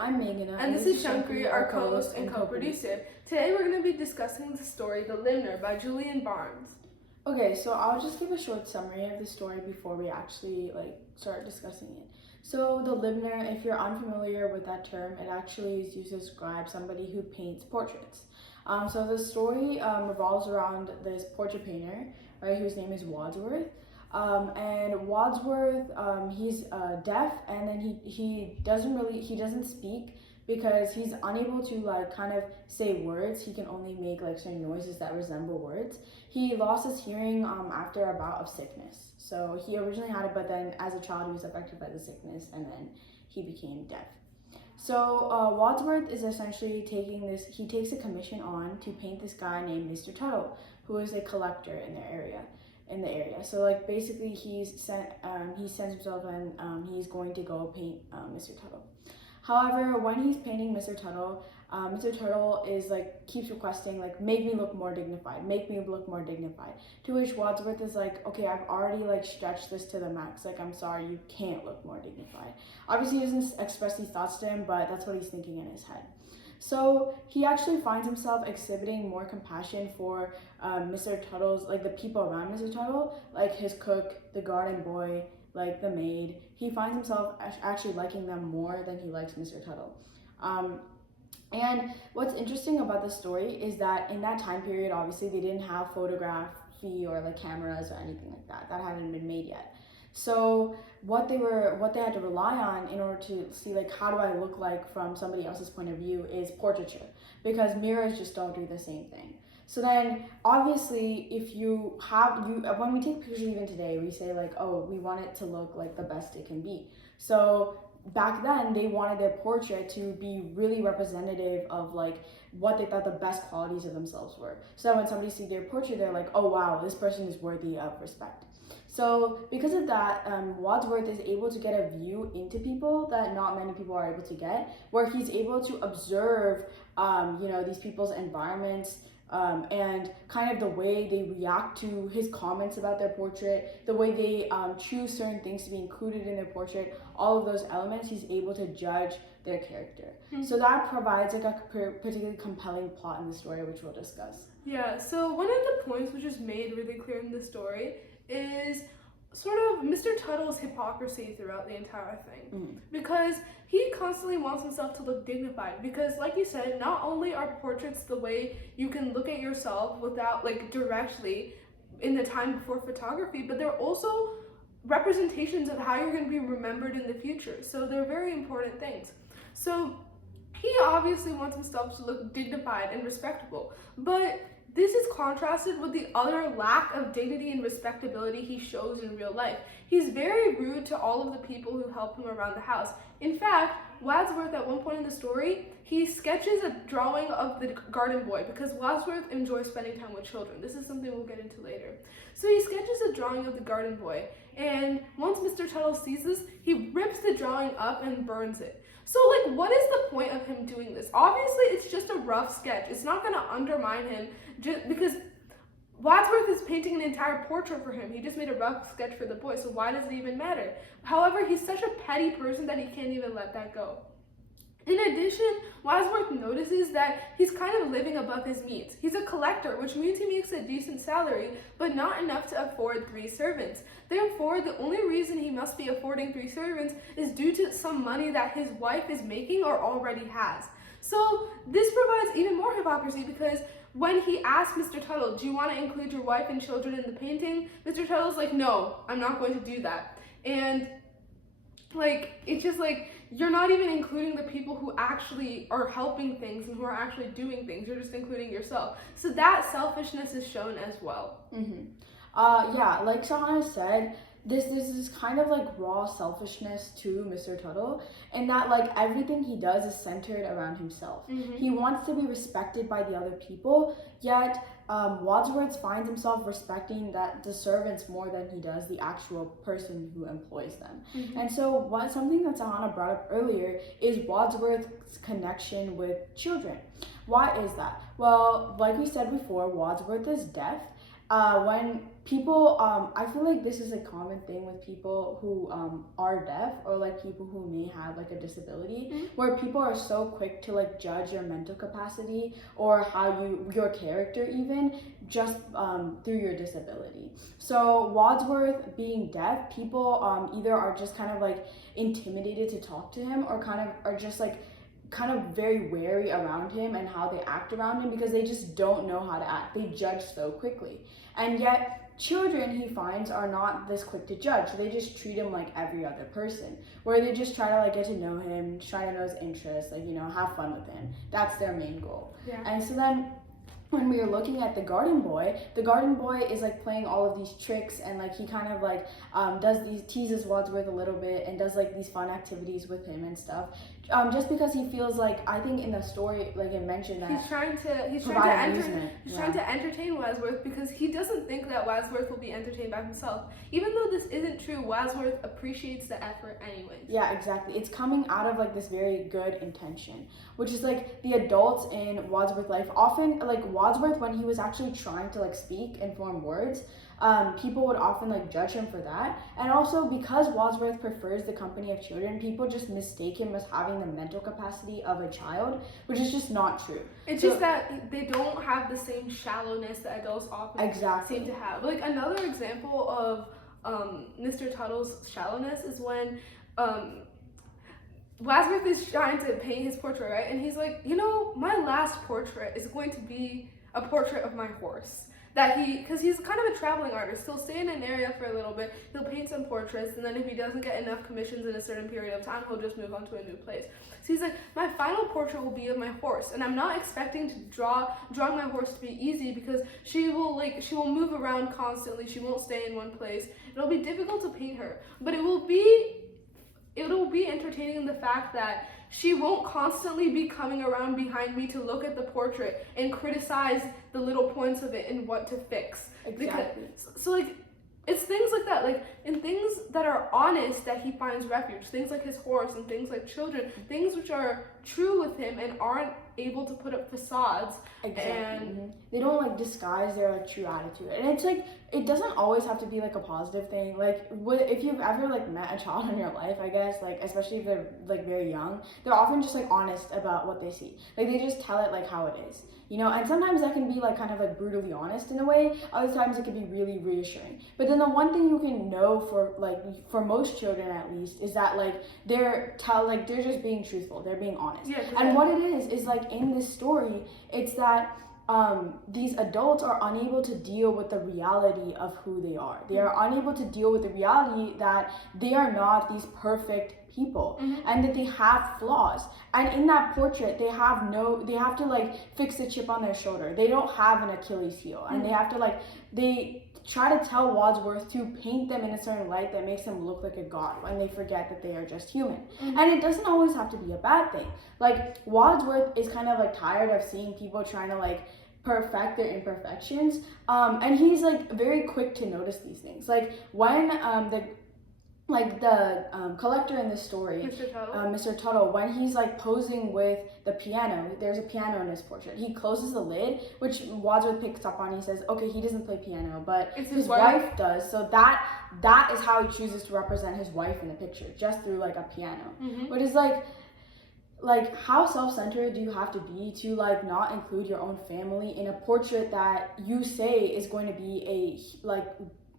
I'm Meghana. And this is Shankri, our co-host and co-producer. Today we're going to be discussing the story The Limner by Julian Barnes. Okay, so I'll just give a short summary of the story before we actually start discussing it. So the Limner, if you're unfamiliar with that term, it actually is used to describe somebody who paints portraits. So the story revolves around this portrait painter, right, whose name is Wadsworth. And Wadsworth, he's deaf, and then he doesn't speak because he's unable to kind of say words. He can only make certain noises that resemble words. He lost his hearing after a bout of sickness. So he originally had it, but then as a child he was affected by the sickness, and then he became deaf. So Wadsworth is essentially he takes a commission on to paint this guy named Mr. Tuttle, who is a collector in the area. So basically he sends himself and he's going to go paint Mr. Tuttle. However, when he's painting Mr. Tuttle is keeps requesting make me look more dignified, make me look more dignified. To which Wadsworth is like, okay, I've already stretched this to the max. I'm sorry, you can't look more dignified. Obviously he doesn't express these thoughts to him, but that's what he's thinking in his head. So he actually finds himself exhibiting more compassion for Mr. Tuttle's, the people around Mr. Tuttle, like his cook, the garden boy, the maid. He finds himself actually liking them more than he likes Mr. Tuttle. And what's interesting about the story is that in that time period, obviously they didn't have photography or cameras or anything like that. That hadn't been made yet. So what they had to rely on in order to see how do I look like from somebody else's point of view is portraiture, because mirrors just don't do the same thing. So then obviously if when we take pictures even today, we say oh, we want it to look like the best it can be. So back then they wanted their portrait to be really representative of what they thought the best qualities of themselves were. So that when somebody sees their portrait, they're like, oh wow, this person is worthy of respect. So because of that, Wadsworth is able to get a view into people that not many people are able to get, where he's able to observe, these people's environments, and kind of the way they react to his comments about their portrait, the way they choose certain things to be included in their portrait, all of those elements, he's able to judge their character. Mm-hmm. So that provides a particularly compelling plot in the story, which we'll discuss. Yeah, so one of the points which is made really clear in the story is sort of Mr. Tuttle's hypocrisy throughout the entire thing. Mm-hmm. Because he constantly wants himself to look dignified, because like you said, not only are portraits the way you can look at yourself without directly in the time before photography, but they're also representations of how you're going to be remembered in the future. So they're very important things. So he obviously wants himself to look dignified and respectable, but this is contrasted with the utter lack of dignity and respectability he shows in real life. He's very rude to all of the people who help him around the house. In fact, Wadsworth, at one point in the story, he sketches a drawing of the garden boy, because Wadsworth enjoys spending time with children. This is something we'll get into later. So he sketches a drawing of the garden boy, and once Mr. Tuttle sees this, he rips the drawing up and burns it. So what is the point of him doing this? Obviously it's just a rough sketch. It's not going to undermine him, just because Wadsworth is painting an entire portrait for him. He just made a rough sketch for the boy, so why does it even matter? However, he's such a petty person that he can't even let that go. In addition, Wadsworth notices that he's kind of living above his means. He's a collector, which means he makes a decent salary, but not enough to afford 3 servants. Therefore, the only reason he must be affording 3 servants is due to some money that his wife is making or already has. So this provides even more hypocrisy, because when he asks Mr. Tuttle, do you want to include your wife and children in the painting? Mr. Tuttle's like, no, I'm not going to do that. And it's just you're not even including the people who actually are helping things and who are actually doing things. You're just including yourself. So that selfishness is shown as well. Mm-hmm. Yeah, like Shahana said, this is kind of raw selfishness to Mr. Tuttle, and that everything he does is centered around himself. Mm-hmm. He wants to be respected by the other people, yet Wadsworth finds himself respecting the servants more than he does the actual person who employs them. Mm-hmm. And so something that Sahana brought up earlier is Wadsworth's connection with children. Why is that? Well, like we said before, Wadsworth is deaf, when people, I feel like this is a common thing with people who are deaf, or like people who may have like a disability, where people are so quick to like judge your mental capacity or your character even, just through your disability. So Wadsworth being deaf, people either are just kind of like intimidated to talk to him, or kind of are just like kind of very wary around him and how they act around him, because they just don't know how to act. They judge so quickly. And yet children, he finds, are not this quick to judge. They just treat him like every other person, where they just try to like get to know him, try to know his interests, like, you know, have fun with him. That's their main goal. Yeah. And so then when we were looking at the garden boy is like playing all of these tricks, and like he kind of like teases Wadsworth a little bit and does like these fun activities with him and stuff, just because he feels like, I think in the story, like it mentioned that he's trying to entertain Wadsworth, because he doesn't think that Wadsworth will be entertained by himself. Even though this isn't true, Wadsworth appreciates the effort anyways. Yeah, exactly. It's coming out of like this very good intention, which is like the adults in Wadsworth's life often, like Wadsworth, when he was actually trying to like speak and form words, people would often like judge him for that. And also because Wadsworth prefers the company of children, people just mistake him as having the mental capacity of a child, which is just not true. It's just that they don't have the same shallowness that adults often seem to have. Like another example of Mr. Tuttle's shallowness is when Wadsworth is trying to paint his portrait, right? And he's like, you know, my last portrait is going to be a portrait of my horse. Because he's kind of a traveling artist, he'll stay in an area for a little bit, he'll paint some portraits, and then if he doesn't get enough commissions in a certain period of time, he'll just move on to a new place. So he's like, my final portrait will be of my horse, and I'm not expecting to drawing my horse to be easy, because she will move around constantly, she won't stay in one place. It'll be difficult to paint her, but it'll be entertaining in the fact that she won't constantly be coming around behind me to look at the portrait and criticize the little points of it and what to fix. Exactly. So like, it's things like that, like in things that are honest, that he finds refuge. Things like his horse and things like children, things which are true with him and aren't able to put up facades. Exactly. And they don't like disguise their like true attitude. And it's like, it doesn't always have to be like a positive thing. Like if you've ever like met a child in your life, I guess, like especially if they're like very young, they're often just like honest about what they see. Like they just tell it like how it is, you know. And sometimes that can be like kind of like brutally honest in a way. Other times it can be really reassuring. But then the one thing you can know for most children at least is that like they're just being truthful. They're being honest. Yeah, and what it is like in this story, it's that these adults are unable to deal with the reality of who they are. They are unable to deal with the reality that they are not these perfect people, and that they have flaws. And in that portrait, they have to like fix the chip on their shoulder. They don't have an Achilles heel, and they try to tell Wadsworth to paint them in a certain light that makes them look like a god, when they forget that they are just human. And it doesn't always have to be a bad thing. Like Wadsworth is kind of like tired of seeing people trying to like perfect their imperfections, and he's like very quick to notice these things. Like when the collector in the story, Mr. Tuttle, when he's like posing with the piano, there's a piano in his portrait. He closes the lid, which Wadsworth picks up on. He says, okay, he doesn't play piano, but his wife does. So that is how he chooses to represent his wife in the picture, just through like a piano. Which is like how self-centered do you have to be to like not include your own family in a portrait that you say is going to be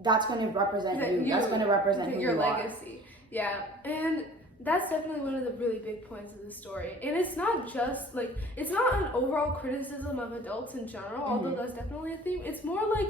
that's going to represent you. That's going to represent who your you legacy. Yeah, and that's definitely one of the really big points of the story. And it's not just like, it's not an overall criticism of adults in general, although that's definitely a theme. It's more like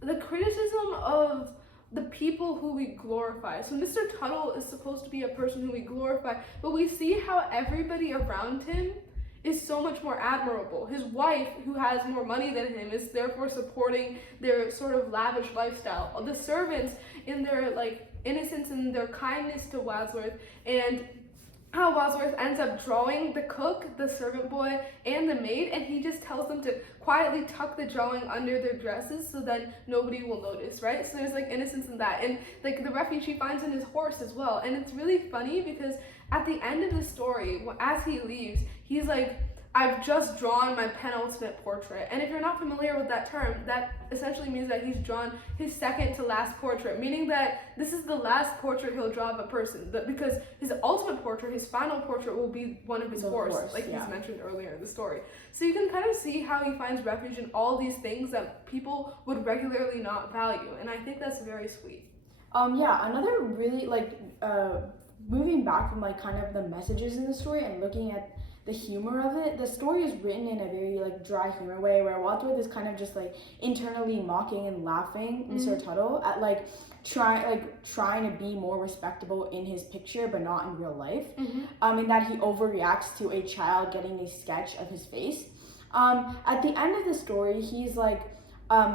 the criticism of the people who we glorify. So Mr. Tuttle is supposed to be a person who we glorify, but we see how everybody around him is so much more admirable. His wife, who has more money than him, is therefore supporting their sort of lavish lifestyle. The servants, in their like innocence and their kindness to Wadsworth, and how Wadsworth ends up drawing the cook, the servant boy, and the maid, and he just tells them to quietly tuck the drawing under their dresses so that nobody will notice, right? So there's like innocence in that, and like the refuge he finds in his horse as well. And it's really funny because at the end of the story, as he leaves, he's like, I've just drawn my penultimate portrait. And if you're not familiar with that term, that essentially means that he's drawn his second to last portrait, meaning that this is the last portrait he'll draw of a person. Because his ultimate portrait, his final portrait, will be one of his horse, like he's mentioned earlier in the story. So you can kind of see how he finds refuge in all these things that people would regularly not value. And I think that's very sweet. Another really, moving back from, kind of the messages in the story and looking at the humor of it, the story is written in a very dry humor way, where Wadsworth is kind of just internally mocking and laughing Mr. Tuttle at trying to be more respectable in his picture but not in real life. In that he overreacts to a child getting a sketch of his face. At the end of the story, he's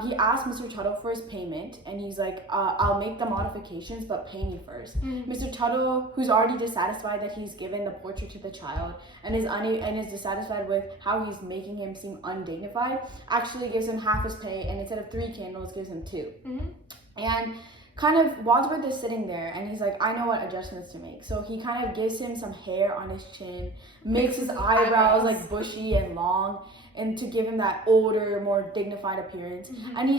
he asked Mr. Tuttle for his payment, and he's I'll make the modifications, but pay me first. Mr. Tuttle, who's already dissatisfied that he's given the portrait to the child and is dissatisfied with how he's making him seem undignified, actually gives him half his pay, and instead of 3 candles, gives him 2. And kind of Wadsworth is sitting there, and he's I know what adjustments to make. So he kind of gives him some hair on his chin, makes his eyebrows bushy and long, and to give him that older, more dignified appearance. And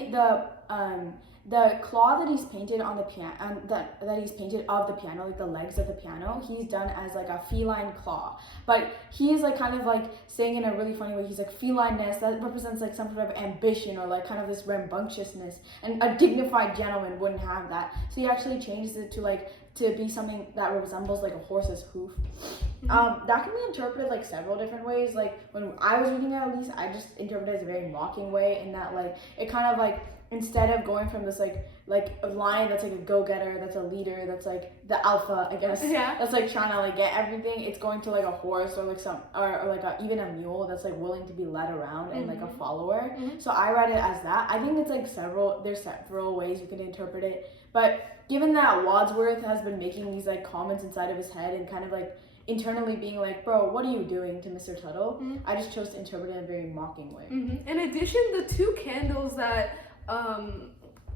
the claw that he's painted on the piano, that he's painted of the piano, the legs of the piano, he's done as a feline claw. But he's kind of saying in a really funny way, he's felineness, that represents some sort of ambition or kind of this rambunctiousness, and a dignified gentleman wouldn't have that. So he actually changes it to be something that resembles a horse's hoof. That can be interpreted several different ways. When I was reading it, at least, I just interpreted it as a very mocking way, in that it kind of instead of going from this a lion that's a go-getter, that's a leader, that's the alpha, I guess, that's trying to get everything, it's going to a horse or even a mule that's willing to be led around and a follower. So I read it as that. I think it's there's several ways you can interpret it, but given that Wadsworth has been making these comments inside of his head and kind of internally being bro, what are you doing to Mr. Tuttle? I just chose to interpret it in a very mocking way. In addition, the 2 candles that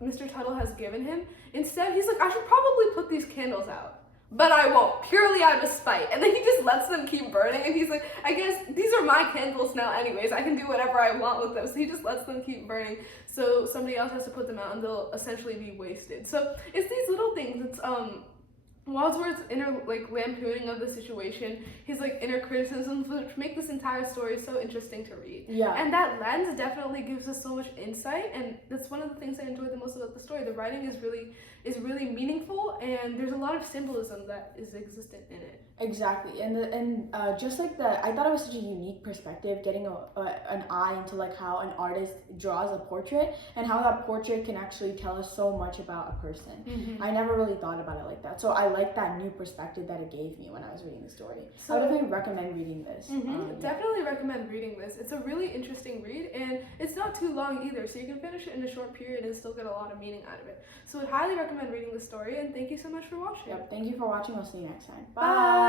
Mr. Tuttle has given him, instead he's I should probably put these candles out, but I won't, purely out of spite. And then he just lets them keep burning, and he's I guess these are my candles now anyways, I can do whatever I want with them. So he just lets them keep burning, so somebody else has to put them out and they'll essentially be wasted. So it's these little things. It's Wadsworth's inner lampooning of the situation, his inner criticisms, which make this entire story so interesting to read. And that lens definitely gives us so much insight, and that's one of the things I enjoyed the most about the story. The writing is really meaningful, and there's a lot of symbolism that is existent in it. Exactly, and just I thought it was such a unique perspective, getting an eye into how an artist draws a portrait and how that portrait can actually tell us so much about a person. I never really thought about it like that, so I like that new perspective that it gave me when I was reading the story. So I would definitely recommend reading this. Definitely recommend reading this. It's a really interesting read, and it's not too long either, so you can finish it in a short period and still get a lot of meaning out of it. So I'd highly recommend reading the story, and thank you so much for watching. Thank you for watching. We'll see you next time. Bye.